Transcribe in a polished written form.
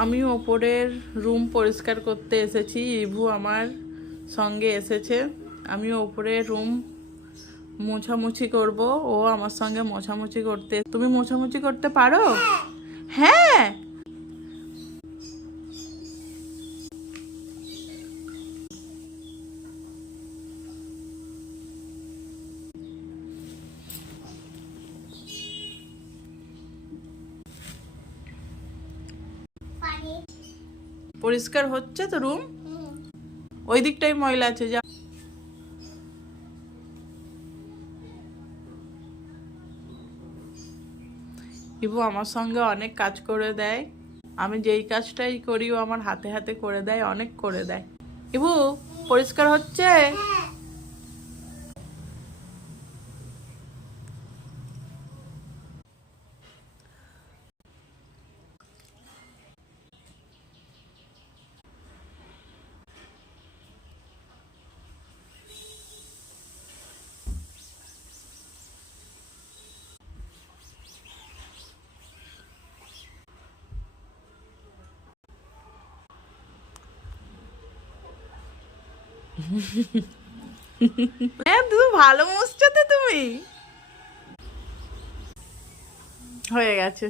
আমি ওপরের রুম পরিষ্কার করতে এসেছি, ইভু আমার সঙ্গে এসেছে। আমি ওপরের রুম মোছামুছি করব, ও আমার সঙ্গে মোছামুছি করতে। তুমি মোছামুছি করতে পারো? হ্যাঁ। পরিষ্কার হচ্ছে তো রুম? ওই দিকটাই ময়লা আছে, যা। ইভু আমার সঙ্গে অনেক কাজ করে দেয়। আমি যেই কাজটাই করি ও আমার হাতে হাতে করে দেয়, অনেক করে দেয়। ইভু, পরিষ্কার হচ্ছে? হ্যাঁ, তুমি ভালো মুছছো তো। তুমি হয়ে গেছে।